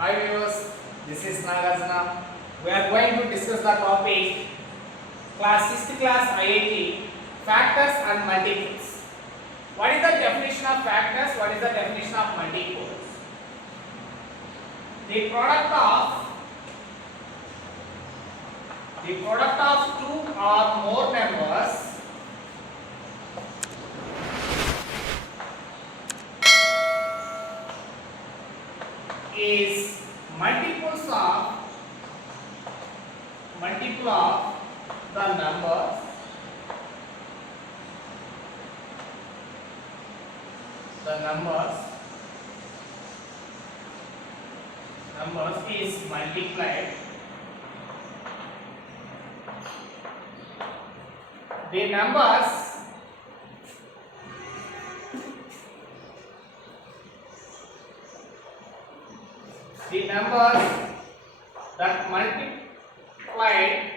Hi viewers, this is Nagarjuna. We are going to discuss the topic class 6th class IIT factors and multiples. What is the definition of factors? What is the definition of multiples? The product of two or more numbers is multiple of the numbers is multiplied. The numbers that multiplied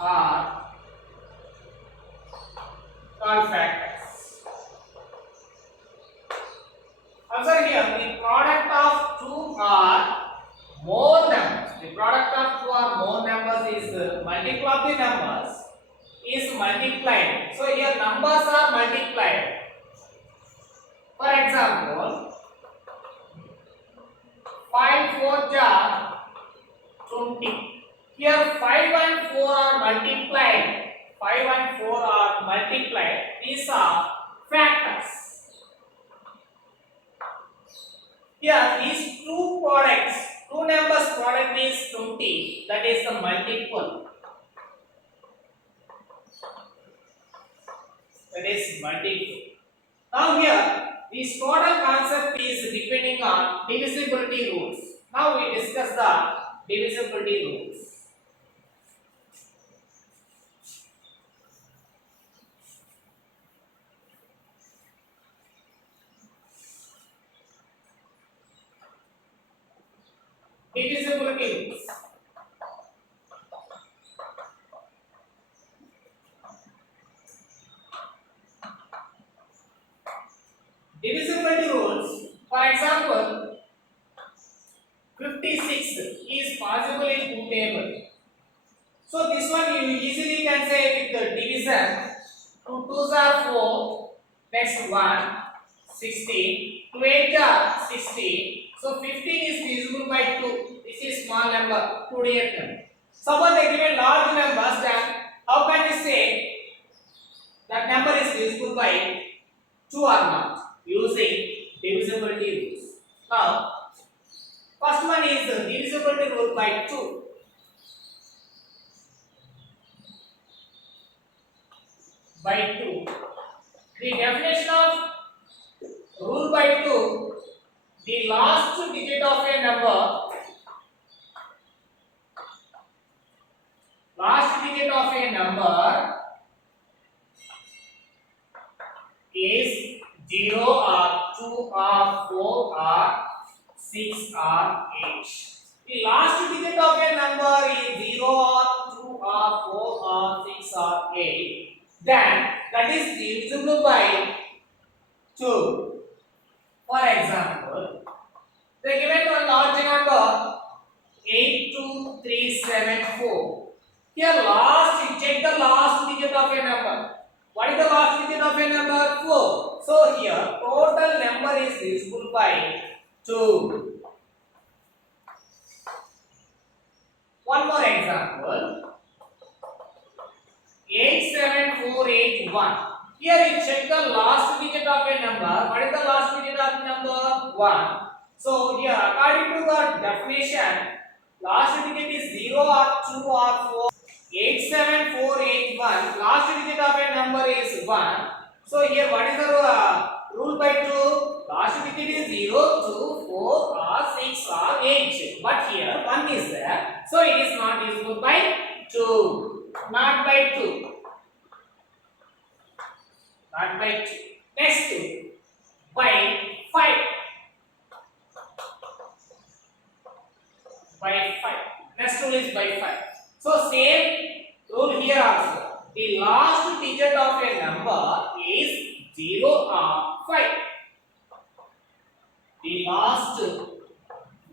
are called factors. Observe here, the product of two or more numbers. The product of two or more numbers is multiple of the numbers is multiplied. So here numbers are multiplied. For example, 5 4 jar 20. Here 5 and 4 are multiplied. 5 and 4 are multiplied. These are factors. Here these two numbers product is 20. That is the multiple. Now here this total concept is depending on divisibility rules. Now we discuss the divisibility rules. Divisibility rules. Divisibility rules. For example, 56 is possible in two tables. So this one you easily can say with the division. 2 2s are 4. Next 1 16. 2 8 are 16. So 15 is divisible by 2. This is small number, 2 digit number. Suppose they give a large numbers, then how can we say that number is divisible by 2 or not? Using divisibility rules. Now, first one is the divisibility rule by 2. By 2. The definition of rule by 2, the last digit of a number is 0 or 2 or 4 or 6 or 8. The last digit of a number is 0 or 2 or 4 or 6 or 8. Then that is divisible by 2. For example, they given one large number 82374. Here last, check the last digit of a number. What is the last digit of a number? 4. So here total number is divisible by 2. One more example. 87481. Here you check the last digit of a number. What is the last digit of number? 1. So here according to the definition, last digit is 0 or 2 or 4. 87481. Last digit of a number is 1. So here what is the rule by 2? Last digit is 0, 2, 4 or 6 or 8. But here 1 is there. So it is not divisible by 2. Not by 2. Next, by 5. Next rule is by 5. So same rule here also. The last digit of a number is 0 or 5. The last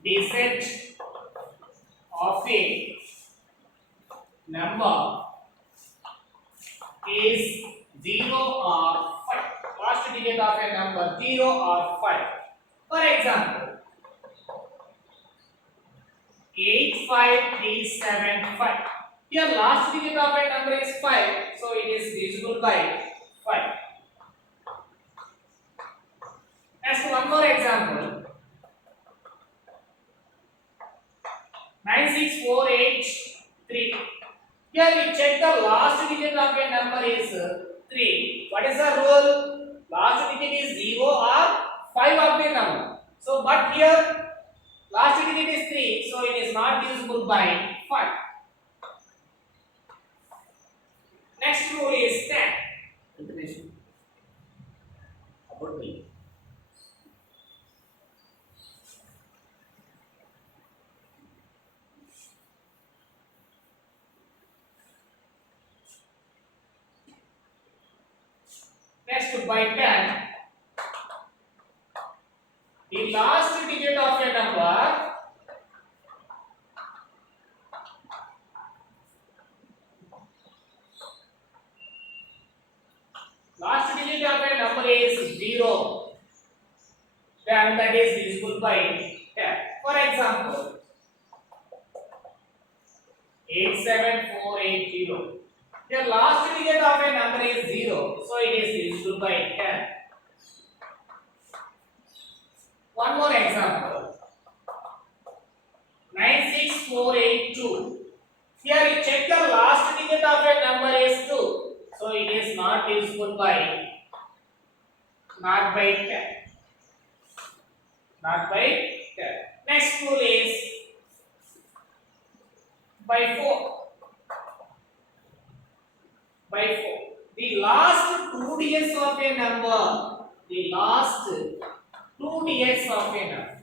digit of a number is 0 or 5. Last digit of a number 0 or 5. For example, 85375. Here last digit of a number is 5, so it is divisible by 5. Next, one more example. 96483. Here we check the last digit of a number is 3. What is the rule? Last digit is 0 or 5 of the number. So, but here last digit is 3, so it is not divisible by 5. Next rule is 10. Information about me. Next, by 10, the last digit of a number is 0, then that is divisible by 10. For example, 87480. The last digit of a number is 0, so it is divisible by 10. One more example, 96482. Here you check the last digit of a number is 2, so it is not divisible by not by 10. Not by 10. Next rule is by 4. By 4. The last two digits of a number, the last two digits of a number,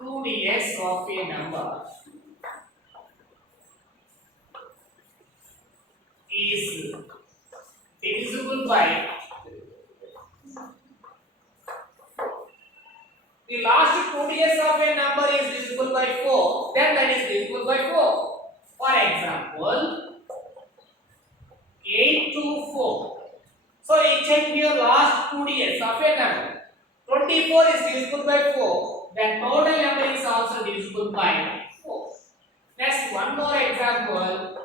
two digits of a number is divisible by the last two digits of a number is divisible by 4, then that is divisible by 4. For example, 824. So you check here last two digits of a number. 24 is divisible by 4, then total number is also divisible by 4. Next, one more example,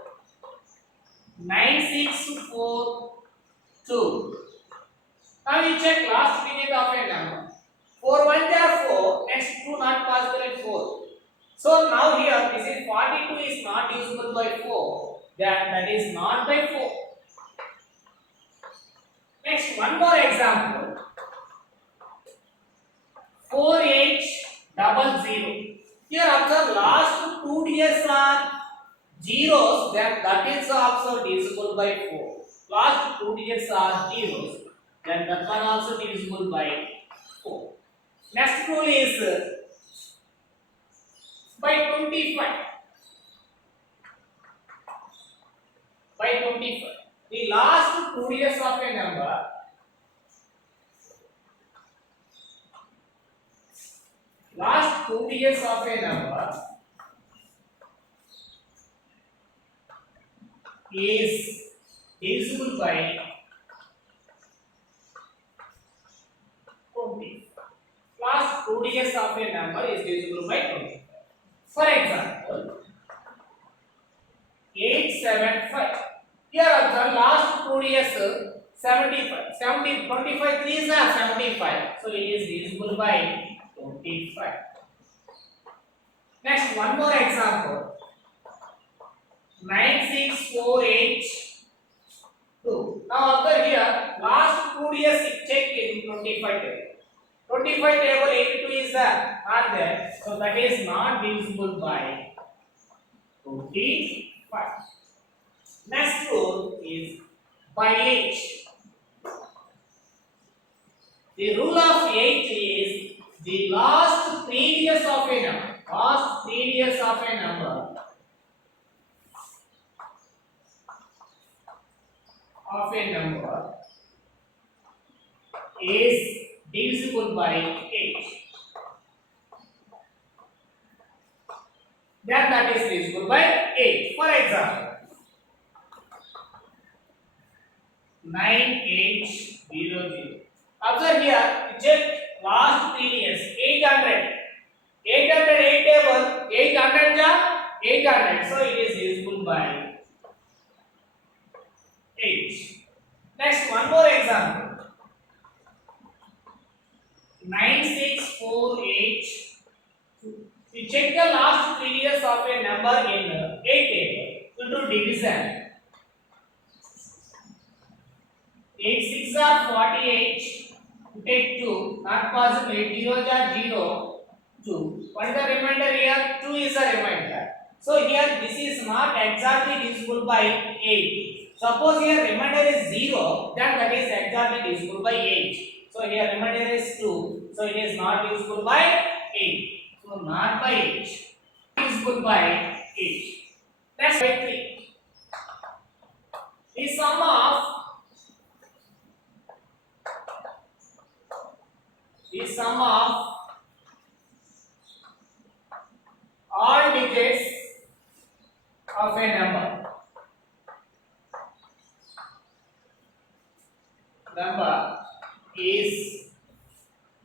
9642. Now we check last digit of a number. 4 1 are 4, next 2 not possible at 4. So now here this is 42 is not divisible by 4, then that is not by 4. Next, one more example, 4800. Here observe last two digits are zeros, then that is also divisible by 4. Last two digits are zeros, then that one also divisible by 4. Next rule is by 25. By 25. The last two digits of a number is divisible by 20. Last two digits of a number is divisible by 20. For example, 875. Here the last two digits 75. 25 3s are 75. So it is divisible by 25. Next, one more example. 96482. Now observe here, last two digits check in 25 table. 25 table 82 is there, not there. So that is not divisible by 25. Next rule is by 8. The rule of 8 is the last three digits of a number. Last three digits of a number of a number is divisible by 8, then that is divisible by 8. For example, 9800. Observe here, check last 3 years. 800. 808 table, 800 ja 800. So it is divisible by 8. Next, one more example. 9648. We check the last 3 years of a number in 8 table. To do division. 8 6 are 48. Take 2. Not possible. 8 zeros are 0. 2. What is the remainder here? 2 is the remainder. So here this is not exactly divisible by 8. Suppose here remainder is 0, then that is exactly divisible by 8. So here remainder is 2. So it is not divisible by 8. So not by 8. Divisible by 8. Next by 3. The sum of all digits of a number is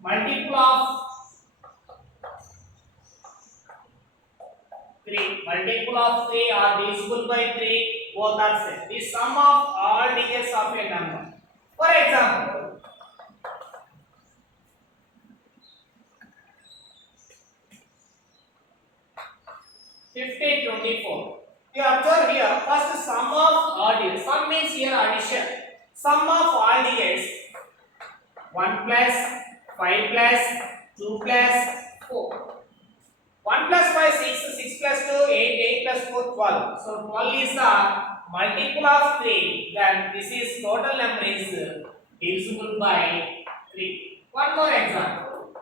multiple of 3. Multiple of 3 are divisible by 3. Both are same. The sum of all digits of a number. For example, 5024. You observe here, first sum of all digits. Sum means here addition. Sum of all digits 1 plus 5 plus 2 plus 4. 1 plus 5 6, 6 plus 2 8, 8 plus 4 12. So 12 is the multiple of 3. Then this is total number is divisible by 3. One more example.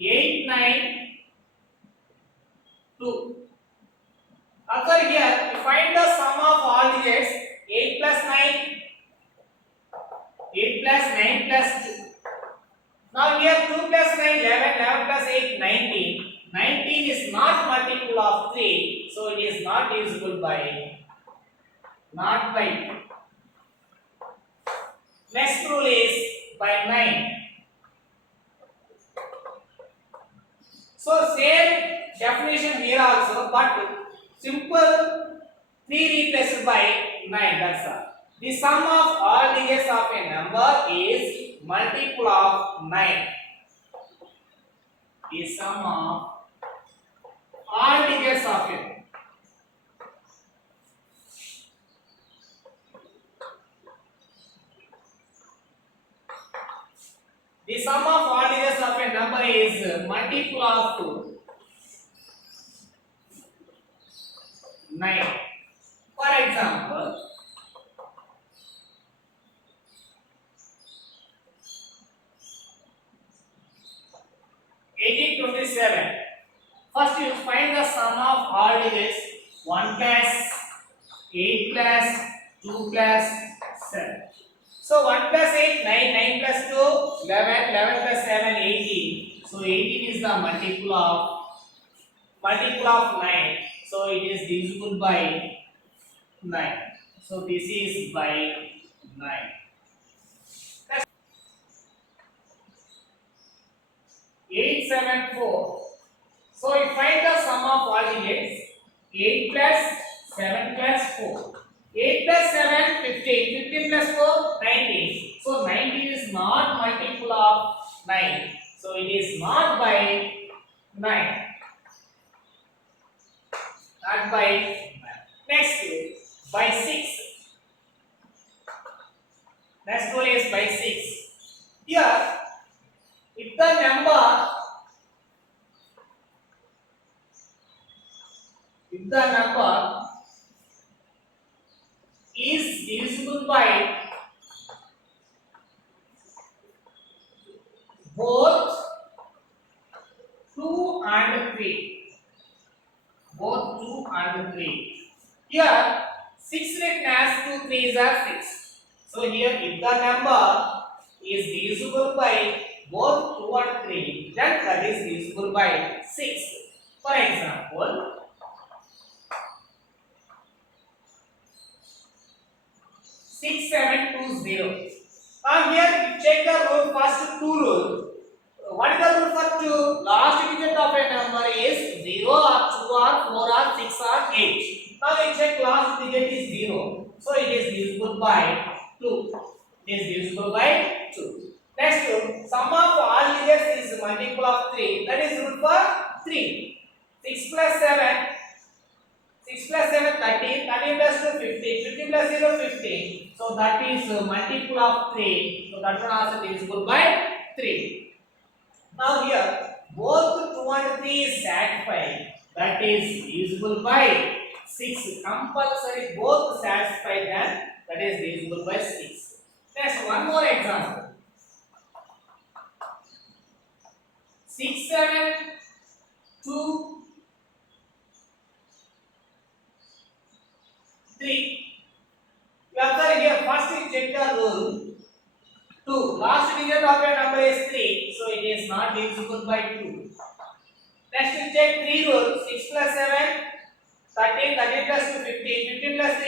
892. Observe here, we find the sum of all digits. 8 plus 9, 8 plus 9 plus 2. Now here 2 plus 9 11, 11 plus 8 19. 19 is not multiple of 3, so it is not divisible by 2. Next rule is by 9. So same definition here also, but simple 3 replaced by 9. That's all. The sum of all digits of a number is multiple of 9. The sum of all digits of it. The sum of all digits of a number is multiple of 9. For example, 1827. First you find the sum of all digits. 1 plus 8 plus 2 plus 7. So 1 plus 8 9, 9 plus 2 11, 11 plus 7 18. So 18 is the multiple of 9. So it is divisible by 9. So this is by 9. 874. So we find the sum of all digits. 8 plus 7 plus 4. 8 plus 7 15. 15 plus 4 19. So 19 is not multiple of 9. So it is not by 9. Not by 9. Next by 6. Next one is by 6. Here if the number is divisible by both 2 and 3. Both 2 and 3. Here 2 3s are 6. So here if the number is divisible by both 2 and 3, then that is divisible by 6. For example, 6720. Now here we check the rule, first two rule. What is the rule for 2? Last digit of a number is 0 or 2 or 4 or 6 or 8. Now we check last digit is 0. So it is divisible by 2. It is divisible by 2. Next rule, sum of all digits is multiple of 3. That is rule for 3. 6 plus 7. 6 plus 7, 13, 13 plus 2, 15, 15 plus 0, 15. So that is multiple of 3. So that one also divisible by 3. Now here, both 2 and 3 is satisfied. That is divisible by 6. Compulsory both satisfied, then that is divisible by 6. Next, one more example. 6, 7, 2, 3. You observe here, first we check the rule. 2. Last digit of a number is 3, so it is not divisible by 2. Next we check 3 rule. 6 plus 7, 13, 13 plus 2, 15, 15 plus 3,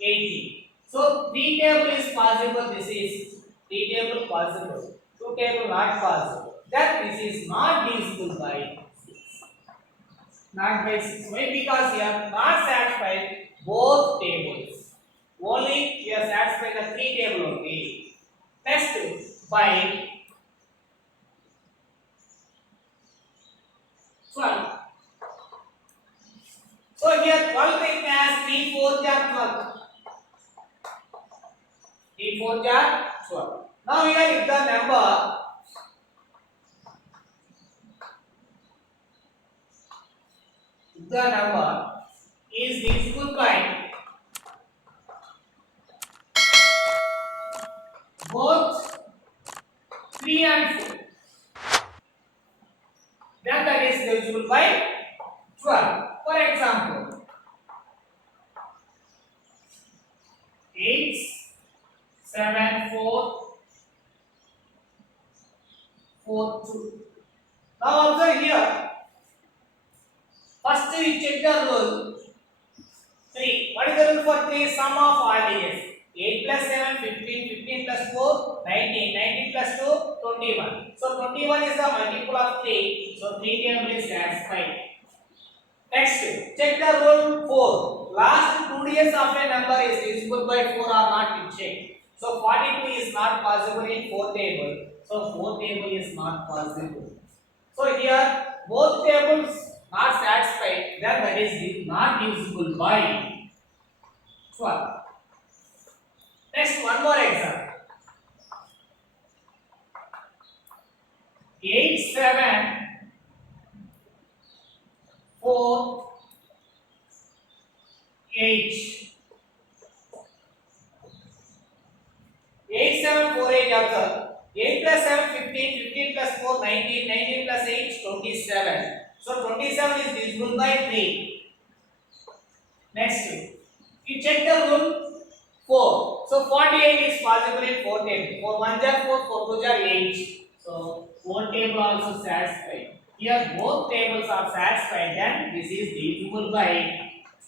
18. So 3 table is possible, this is 3 table possible, 2 table not possible. That this is not divisible by 6. Not by 6. Why? Because we are not satisfied both tables. Only we are satisfied the 3 table only. Next, by 12. So here 12 written as 3 4 are 12. 3 4 are 12. Now here if the number is divisible by both 3 and 4, then that is divisible by 12. For example, 8, 7, 4, 4, 2. Now observe here. First we check the rule. 3. What is the rule for 3? Sum of all digits. 8 plus 7, 15, 15 plus 4, 19, 19 plus 2, 21. So 21 is the multiple of 3. So 3 table is satisfied. Next, check the rule 4. Last 2 digits of a number is divisible by 4 or not, we check. So 42 is not possible in 4 table. So 4 table is not possible. So here both tables not satisfied, then that is not divisible by 12. Next, one more example. 8, 7, 4, 8. 8, 7, 4, 8 also. 8 plus 7, 15, 15 plus 4, 19, 19 plus 8, 27. So 27 is divisible by 3. Next, you check the rule 4. So 48 is possible in 4 table. 4 1 are 4, 4 2 are 8. So 4 table also satisfied. Here both tables are satisfied, then this is divisible by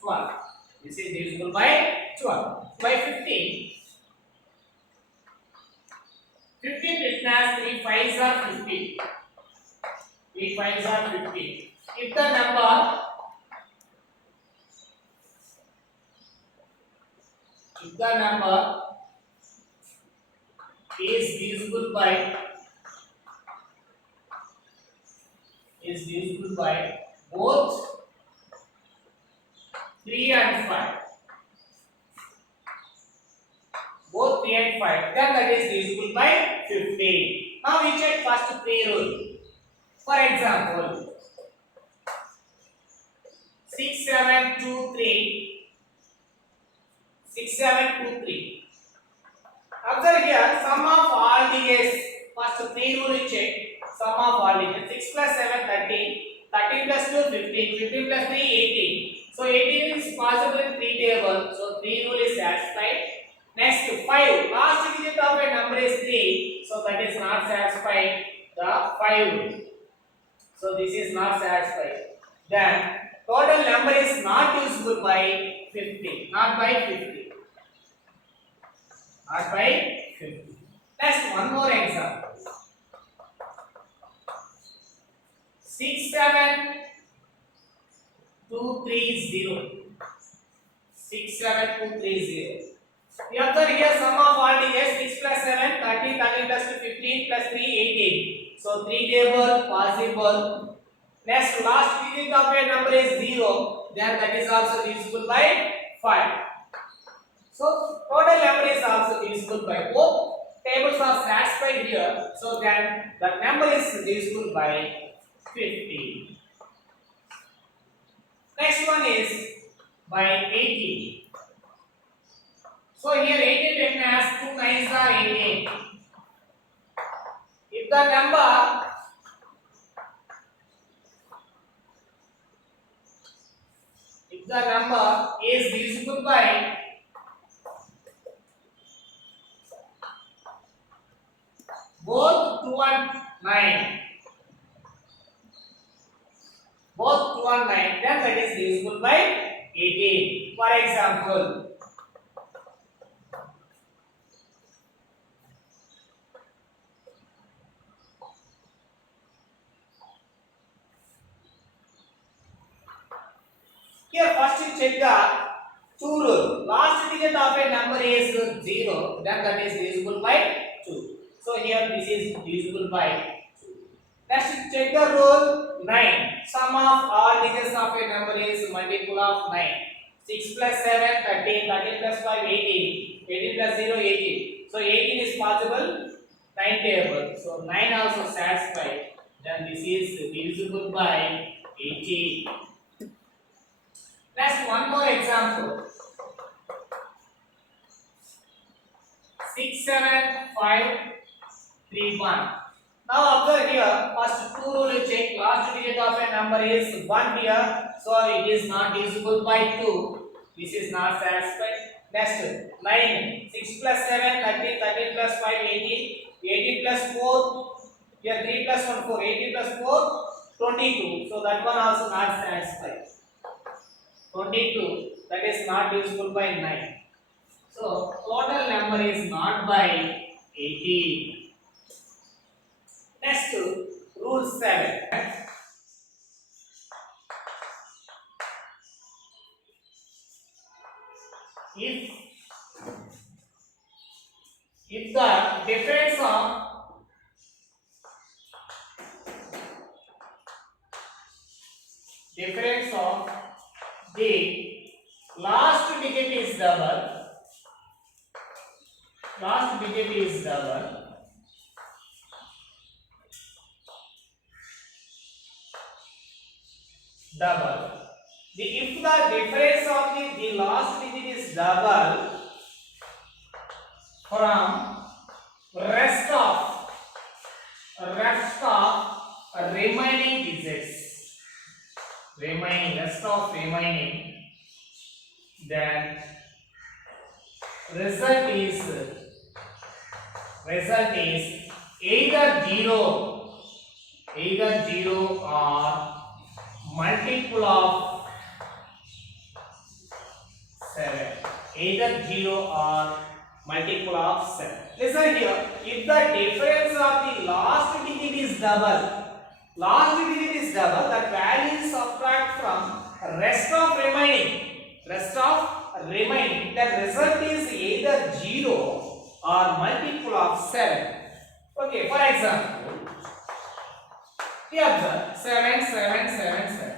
12. This is divisible by 12. By 15. 15 written as 3 5s are 50. 3 5s are 50. If the number is divisible by both 3 and 5. Both 3 and 5, then that is divisible by 15. Now we check first 3 rule. For example, 6 7 2 3. 6 7 2 3. Observe here, sum of all digits. First 3 rule we check. Sum of all digits. 6 plus 7 13. 13 plus 2 15. 15 plus 3 18. So 18 is possible in 3 table. So 3 rule is satisfied. satisfied. Next 5. Last digit of a number is 3. So that is not satisfied. The 5. So this is not satisfied. Then total number is not usable by 50. Not by 50. Not by 50. Next one more example. 6, 7, 2, 3, 0. 6, 7, 2, 3, 0. We observe here sum of all digits 6 plus 7, 13, 13 plus 2, 15 plus 3, 18. So 3 table possible. Next last digit of a number is 0. Then that is also divisible by 5. So total number is also divisible by both tables are satisfied here. So then the number is divisible by 50. Next one is by 18. So here 18 written as 2 9s are 18. If the number is divisible by both 2 and 9, then that is divisible by 18. For example, here first you check the 2 rule. Last digit of a number is 0, then that is divisible by 2. So here this is divisible by 2. Next you check the rule 9. Sum of all digits of a number is multiple of 9. 6 plus 7, 13, 13 plus 5, 18, 18 plus 0, 18. So 18 is possible, 9 table. So 9 also satisfied. Then this is divisible by 18. Next one more example. 6, 7, 5, 3, 1. Now observe here, first 2 rule you check, last digit of a number is 1 here, so it is not divisible by 2. This is not satisfied. Next 9, 6 plus 7, 13, 13 plus 5, 18, 18 plus 4, here 3 plus 1, 4, 18 plus 4, 22. So that one also not satisfied. 22, that is not divisible by 9. So total number is not by 18. Next rule 7. If the difference of the last digit is double, if the difference of the last digit is double from rest of remaining digits, rest of remaining, then result is either 0 or multiple of 7. Either 0 or multiple of 7. Listen here, if the difference of the last digit is double, that value is subtract from rest of remaining, the result is either 0 or multiple of 7. Okay, for example, here observe 7, 7, 7, 7.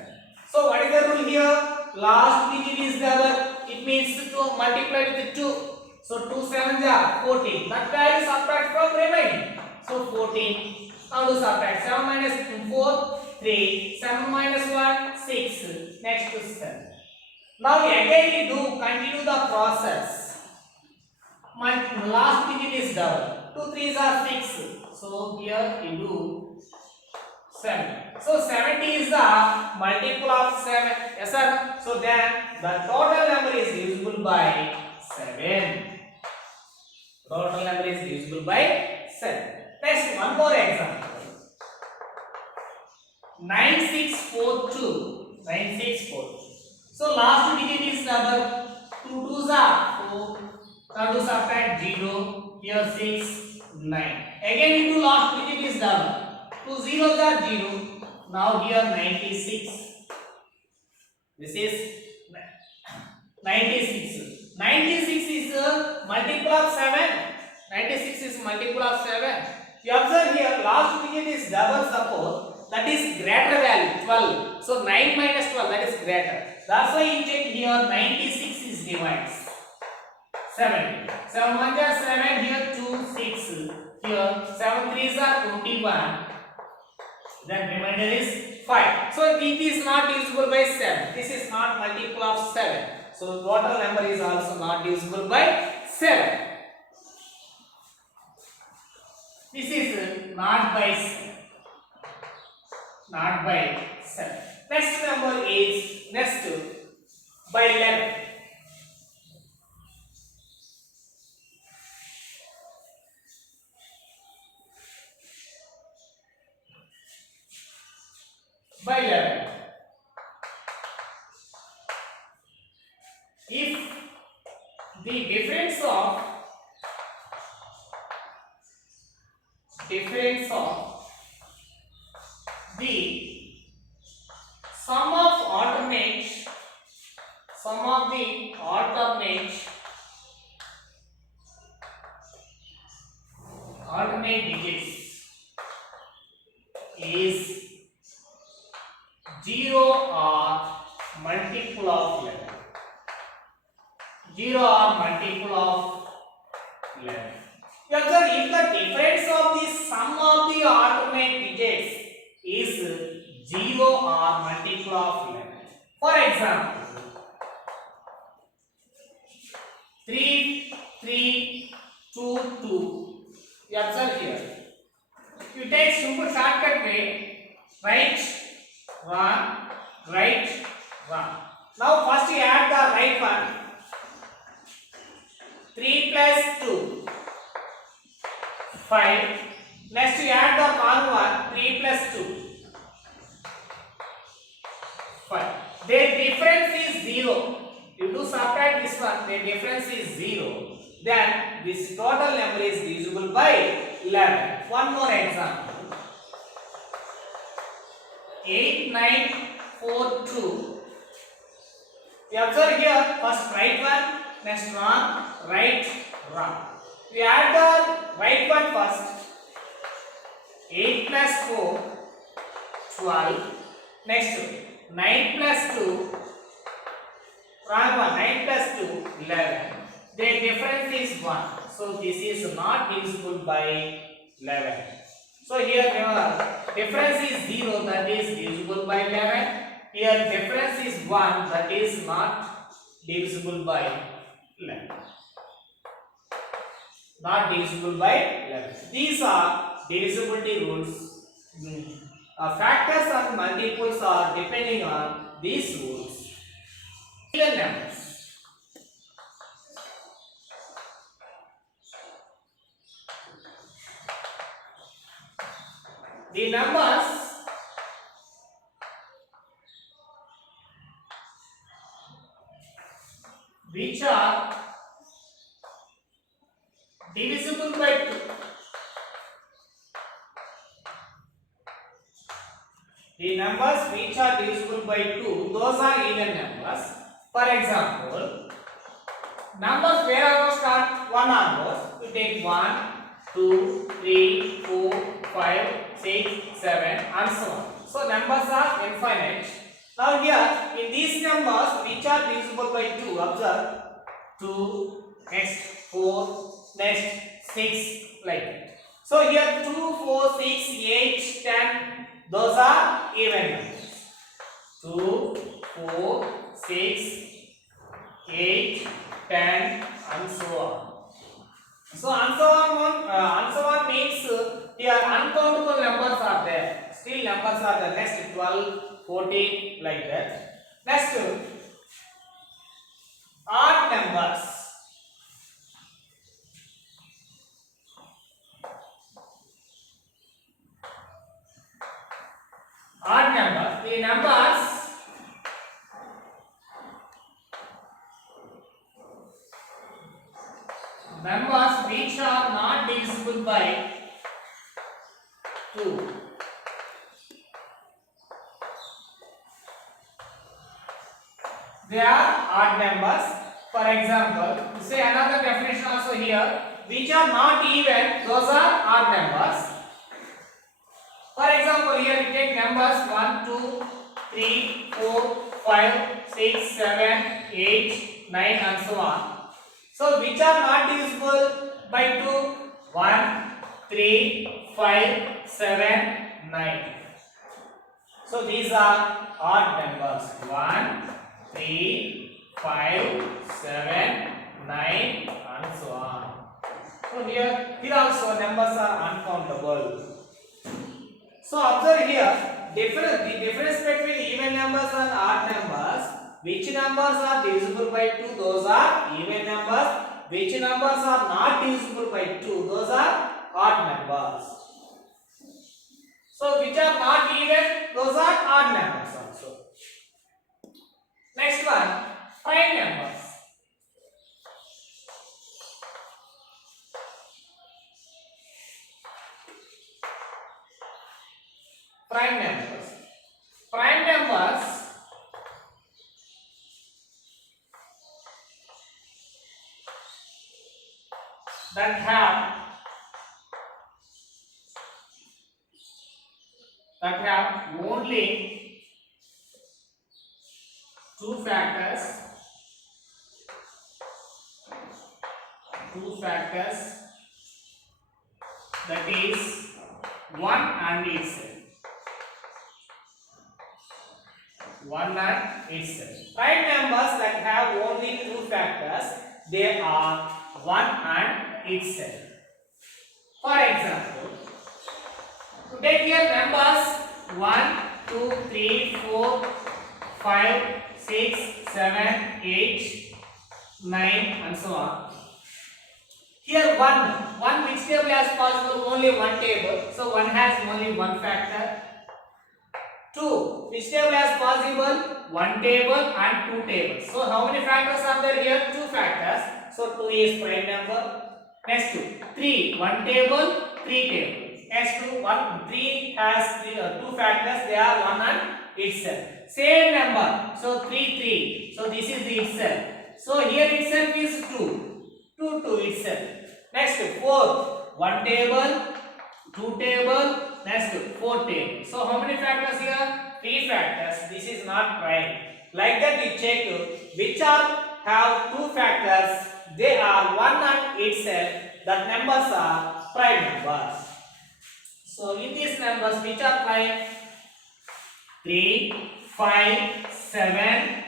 So what is the rule here? Last digit is double, it means to multiply with 2. So 2 7s are 14. That value subtract from remaining. So 14. Now to subtract 7 minus 4, 3. 7 minus 1, 6. Next to 7. Now again we continue the process. My last digit is double. 2 3s are 6. So here we do 7. So 70 is the multiple of 7. Yes sir. So then the total number is divisible by 7. divisible by 7. Next, one more example. 9642. 9642. So last digit is number 2 twos are 4. Now to subtract 0. Here 6, 9. Again into last digit is double. 2 zeros are 0. Now here 96. This is 96. 96 is a multiple of 7. 96 is multiple of 7. You observe here last digit is double, suppose that is greater value 12. So 9 minus 12, that is greater. That's why you check here 96 is divides 7. 7 1 are 7, here 2 6. Here 7 3s are 21. Then remainder is 5. So it is not divisible by 7. This is not multiple of 7. So total number is also not divisible by 7. This is not by 7. Not by 7. Next number is next by 11. By 11. If the difference of the sum of the alternate digits is 0 or multiple of 11. 0 or multiple of 11. You observe if the difference of the sum of the alternate digits is 0 or multiple of 11. For example, 3 3 2 2. You observe here. You take simple shortcut way, right 1, right 1. Now first you add the right one. 3 plus 2, 5. Next you add the wrong one. 3 plus 2, 5. Their difference is 0. You do subtract this one. Their difference is 0. Then this total number is divisible by 11. One more example. 8 9 4 2. You observe here first right one, next wrong, right wrong. We add the right one first. 8 plus 4 12. Next 9 plus 2 wrong one. 9 plus 2 11. The difference is 1. So this is not divisible by 11. So here difference is 0, that is divisible by 11. Here difference is 1, that is not divisible by 11. Not divisible by 11. These are divisibility rules. Factors and multiples are depending on these rules. Even numbers. The numbers which are divisible by 2. The numbers which are divisible by 2, those are even numbers. For example, numbers where are those start 1 onwards. You take 1, 2, 3, 4, 5, 6, 7 and so on. So numbers are infinite. Now here in these numbers which are divisible by 2, observe 2, next 4, next 6, like that. So here 2, 4, 6, 8, 10, those are even numbers. 2, 4, 6, 8, 10 and so on. So and so on means here uncountable numbers are there. Still numbers are there. Next 12, 14, like that. Next odd numbers. numbers which are not divisible by 2. They are odd numbers. For example, say another definition also here, which are not even, those are odd numbers. For example, here we take numbers 1, 2, 3, 4, 5, 6, 7, 8, 9 and so on. So which are not divisible by 2? 1, 3, 5, 7, 9. So these are odd numbers. 1, 3, 5, 7, 9 and so on. So here also numbers are uncountable. So observe here, the difference between even numbers and odd numbers. Which numbers are divisible by 2? Those are even numbers. Which numbers are not divisible by 2? Those are odd numbers. So which are not even? Those are odd numbers also. Next one, prime numbers. Prime numbers. Prime numbers that have only two factors, that is 1 and itself. 1 and itself. Prime numbers that have only two factors, they are 1 and itself. For example, to take here numbers 1, 2, 3, 4, 5, 6, 7, 8, 9 and so on. Here 1 which table as possible? Only one table. So 1 has only one factor. 2 which table as possible? One table and two tables. So how many factors are there here? Two factors. So 2 is prime number. Next to 3, one table, three tables. Next to 3 has two factors. They are 1 and itself. Same number. So 3. So this is the itself. So here itself is 2. 2 itself. Next 4, one table, two table, next 4 table. So how many factors here? 3 factors. This is not prime. Like that we check which are have two factors. They are 1 and itself. That numbers are prime numbers. So in these numbers which are prime? 3, 5, 7.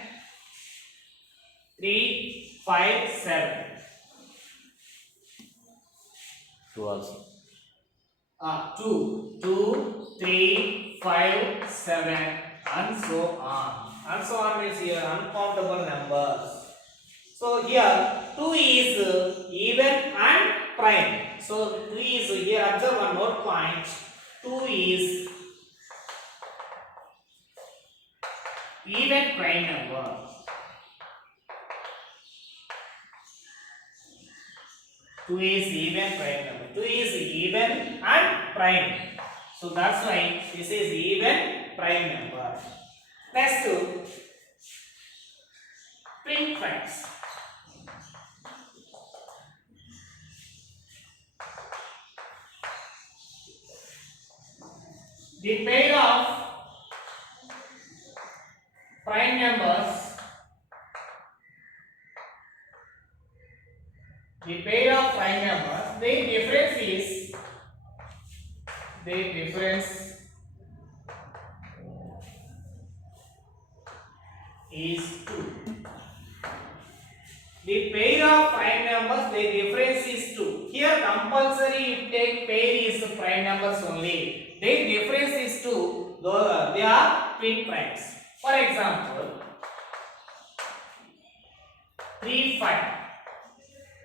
3, 5, 7. 2 also. 2, 3, 5, 7 and so on. And so on means here uncountable numbers. So here 2 is even and prime. So 2 is here, observe one more point. 2 is even prime number. 2 is even prime number. 2 is even and prime. So that's why this is even prime number. Next to twin primes. The pair of prime numbers, the pair of prime numbers, their difference is 2. The pair of prime numbers, their difference is 2. Here compulsory you take pair is prime numbers only. Their difference is 2. Though they are twin primes. For example, 3, 5.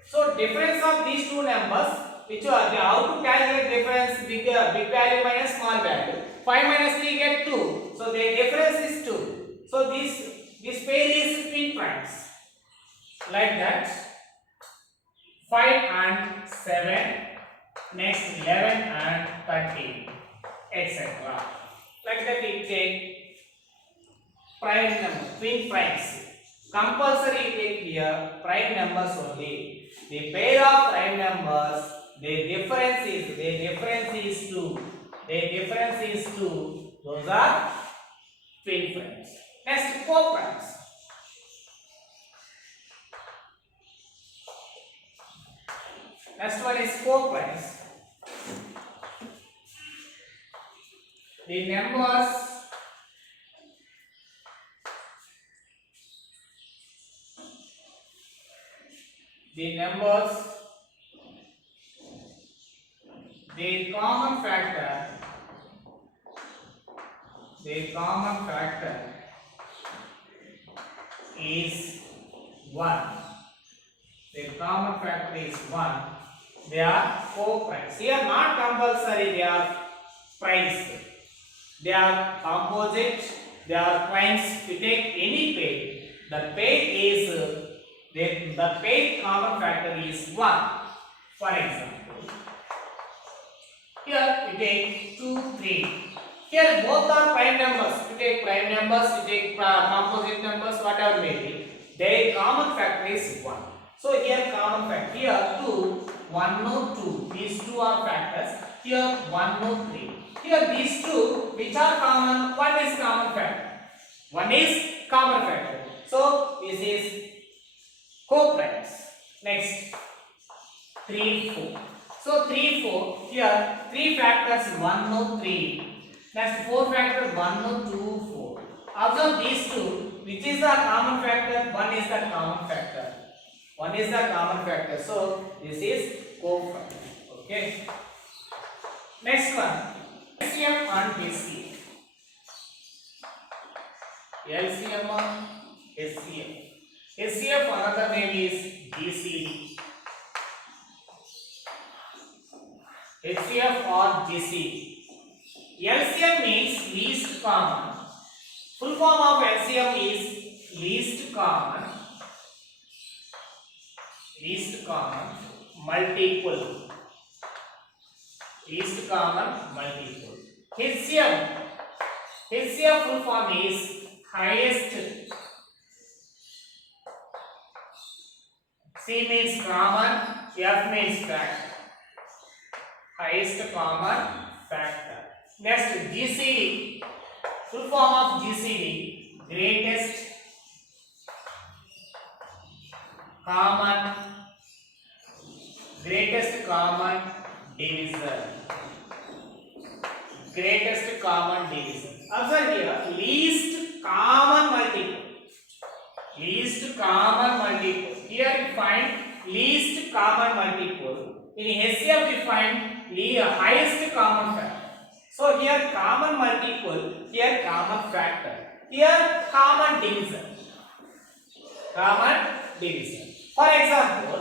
So difference of these two numbers, which are how to calculate difference? Big value minus small value. 5 minus 3 get 2. So the difference is 2. So this pair is twin primes. Like that. 5 and 7, next 11 and 13, etc. Like that we take prime number, twin primes. Compulsory we take here prime numbers only. The pair of prime numbers, their difference is 2. Their difference is 2. Those are twin primes. Next, co-primes. Next one is co-primes. The numbers their common factor is 1. Their common factor is 1. They are co-primes. Here not compulsory, they are primes. They are composite, they are primes. You take any pair, the pair is the pair common factor is 1. For example, here you take 2, 3. Here both are prime numbers. You take prime numbers, you take composite numbers, whatever may be. Their common factor is 1. So here common factor, here 2, 1 no 2. These two are factors. Here 1 no 3. Here these two which are common, one is common factor. One is common factor. So this is co-primes. Next 3, 4. So 3, 4. Here 3 factors 1 no 3. Next 4 factors 1 no 2, 4. Observe these two. Which is the common factor? 1 is the common factor. 1 is the common factor. So this is co-prime. Okay. Next one. LCM and HCF. LCM and HCF. HCF another name is GCD. HCF or GCD. LCM means least common. Full form of LCM is least common multiple. Least common multiple. HCF full form is highest. C means common, F means factor. Highest common factor. Next, GCD. Full form of GCD, greatest common divisor. Greatest common divisor. Observe here, least common multiple. Least common multiple. Here we find least common multiple. In HCF we find the highest common factor. So here common multiple, here common factor, here common divisor. Common divisor. For example,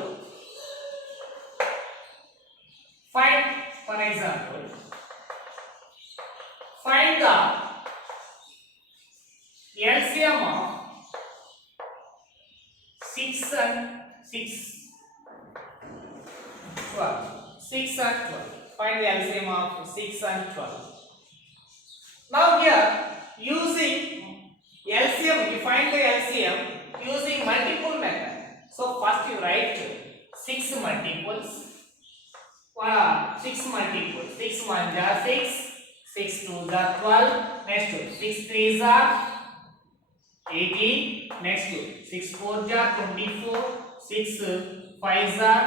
find the LCM of 6 and 12. Find the LCM of 6 and 12. Now here, using LCM, you find the LCM using multiple method. So first you write 6 multiples. 6 multiples. 6 1s are 6. 6 2s are 12. Next 6 3s are 18. Next 6 4s are 24. 6 5s are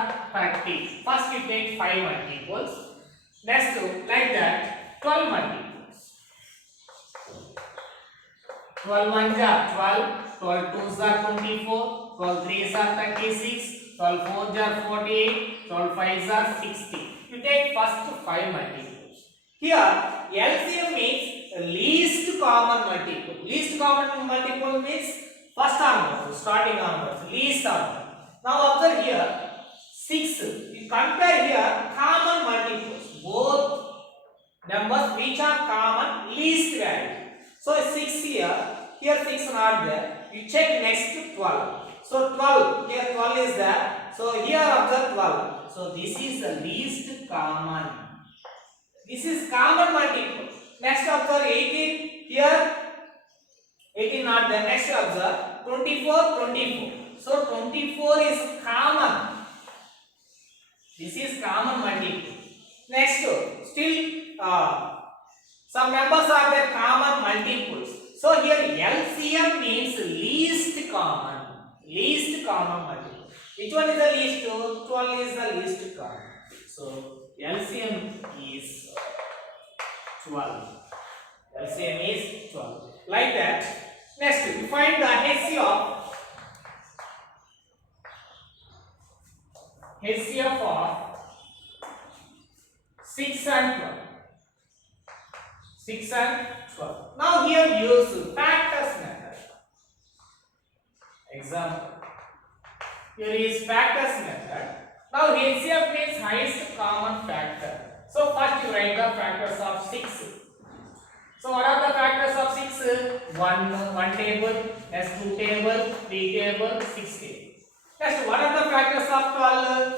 30. First you take 5 multiples. Next like that 12 multiples. 12 1s are 12. 12 2s are 24. 12 3s are 36. 12 4s are 48. 12 5s are 60. You take first 5 multiples. Here LCM means least common multiple. Least common multiple means first onwards, starting onwards, least onwards. Now observe here 6. You compare here common multiples. Both numbers which are common least value. So 6 here 6 not there. You check next to 12. So 12, here 12 is there. So here observe 12. So this is the least common. This is common multiple. Next observe 18. Here 18 not there. Next observe 24, 24. So 24 is common. This is common multiple. Next, still some numbers are there common multiples. So here LCM means least common. Least common multiple. Which one is the least? 12 is the least common. So LCM is 12. LCM is 12. Like that. Next, we find the HCF of 6 and 12. 6 and 12. Now here use factors method. Example. Here is factors method. Now HCF means highest common factor. So first you write the factors of 6. So what are the factors of 6? 1 table, next 2 table, 3 table, 6 table. Next, what are the factors of 12?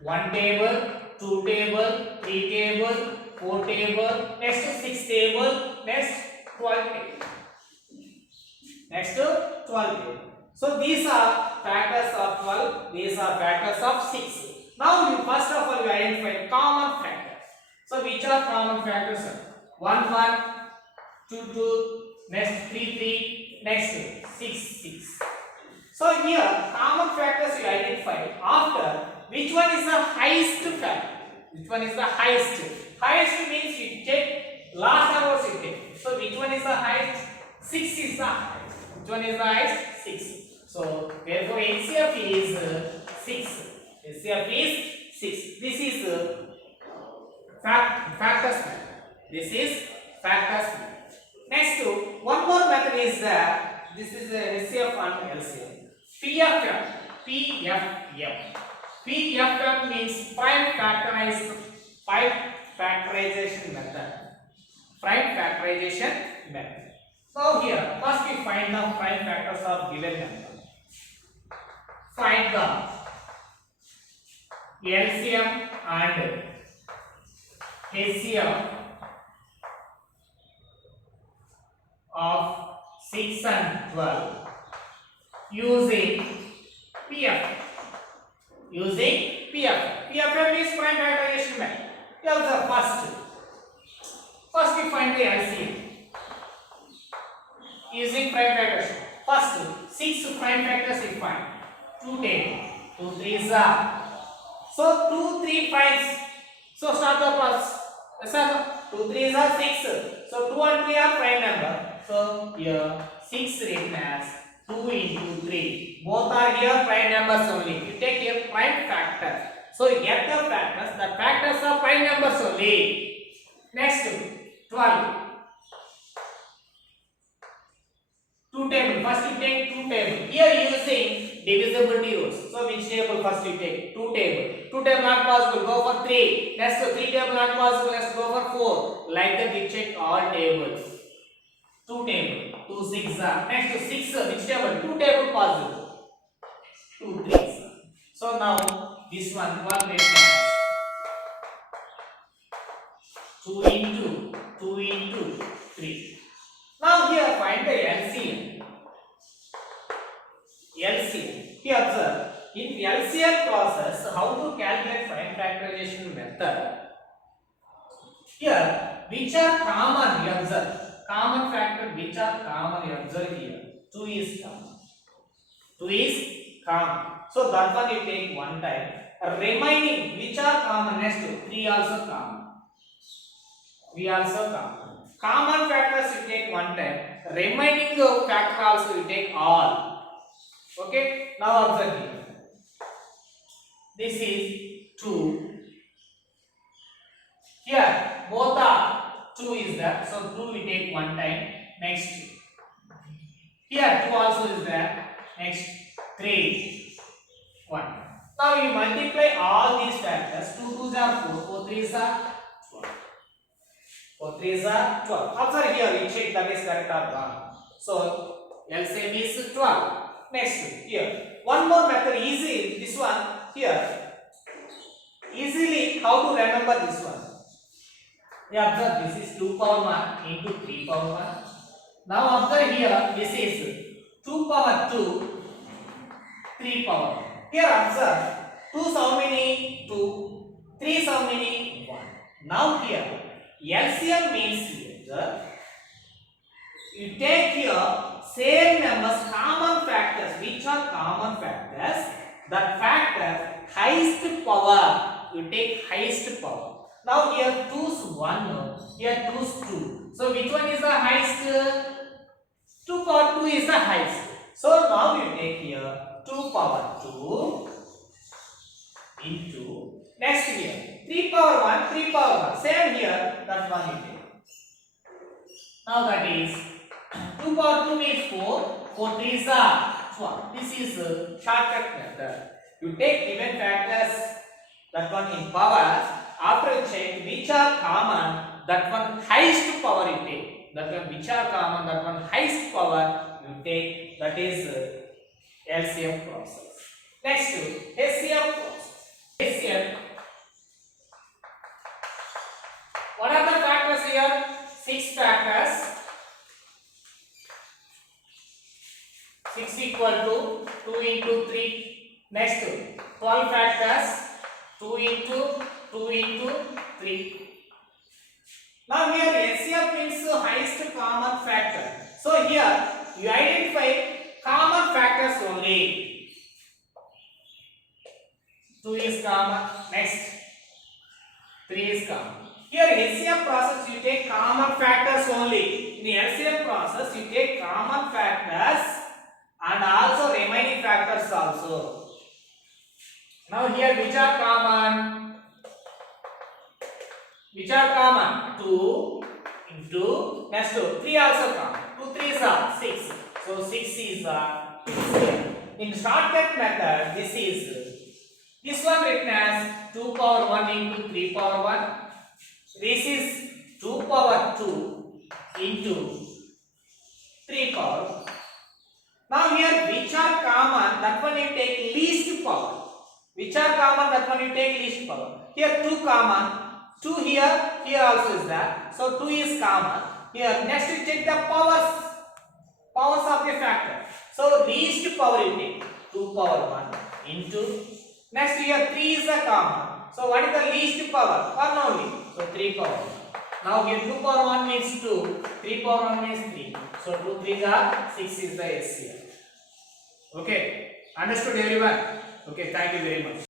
1 table, 2 table, 3 table, 4 table, next 6 table, next 12 table. Next 12 table. So these are factors of 12, these are factors of 6. Now you first of all you identify common factors. So which are common factors? 1 1, 2 2, next 3 3, next 6 6. So here common factors you identify. After which one is the highest factor? Which one is the highest? Highest means you take last numbers you take. So which one is the highest? 6 is the highest. Which one is the highest? 6. So therefore HCF is 6. HCF is 6. This is factors method. This is factors method. Next one more method is that this is HCF and LCM. PFM. PFM means prime factorization method. Prime factorization method. So here first we find the prime factors of given number. Find the LCM and HCF of 6 and 12 using PFM. PFM is prime factorization method. Here the first we find the LCM using prime factorization. First 6 prime factors we find. 2 table, 2 3s are. So 2 3 5s. So start the first. 2 3s are 6. So 2 and 3 are prime number. So here 6 written as 2 into 3. Both are here prime numbers only. You take here prime factors. So you get the factors. The factors are prime numbers only. Next 12. 2 table. First you take 2 table. Here using divisibility rules. So which table first you take? 2 table. 2 table not possible. Go for 3. Next 3 table not possible. Let's go for 4. Like that we check all tables. 2 table. 2 6 are. Next 6 which table? 2 table possible. 2 3s. So now this one 1 returns 2 into 3. Now here find the LCM. Here observe in LCM process how to calculate prime factorization method. Here which are common you observe. Common factor which are common you observe here. 2 is common. 2 is common. So that one you take one time. Remaining which are common next to 3 also common. We also common. Common factors you take one time. Remaining factor also you take all. Okay. Now observe here. This is 2. Here both are 2 is there. So 2 we take one time. Next. Here 2 also is there. Next 3. 1. Now you multiply all these factors. 2 2s are 4. 4 3s are 12. 4 3s are 12. Observe here you check that is correct or wrong. So LCM is 12. Next here one more method easy, this one here. Easily how to remember this one? You observe this is 2 power 1 into 3 power 1. Now observe here this is 2 power 2, 3 power 1. Here observe 2 is how many? 2. 3 is how many? 1. Now here LCM means here you take here same numbers common factors. Which are common factors? That factor highest power. You take highest power. Now here 2 is 1, here 2 is 2. So which one is the highest? 2 power 2 is the highest. So now you take here 2 power 2 into next here 3 power 1, 3 power 1. Same here, that one you take. Now that is 2 power 2 means 4, 4 3s are 12. This is a shortcut method. You take given factors, that one in power. After you check which are common, that one highest power you take. That one which are common, that one highest power you take. That is LCM process. Next HCF process. HCF. What are the factors here? 6 factors. 6 equal to 2 into 3. Next 12 factors. 2 into 2 into 3. Now here HCF means highest common factor. So here you identify common factors only. 2 is common. Next 3 is common. Here HCF process you take common factors only. In the LCM process you take common factors and also remaining factors also. Now here which are common? Which are common? 2 into next 3 also common. 2 3s are 6. So 6 is in shortcut method this one written as 2 power 1 into 3 power 1. This is 2 power 2 into 3 power 1. Now here which are common, that one you take least power. Which are common, that one you take least power. Here 2 common, 2 here, here also is there. So 2 is common. Here next you check the powers of the factor. So least power you take 2 power 1 into next here 3 is a common. So what is the least power? 1 only. So 3 power 1. Now here 2 power 1 means 2, 3 power 1 means 3. So 2 3s are 6 is the HCF. Okay, understood everyone? Okay, thank you very much.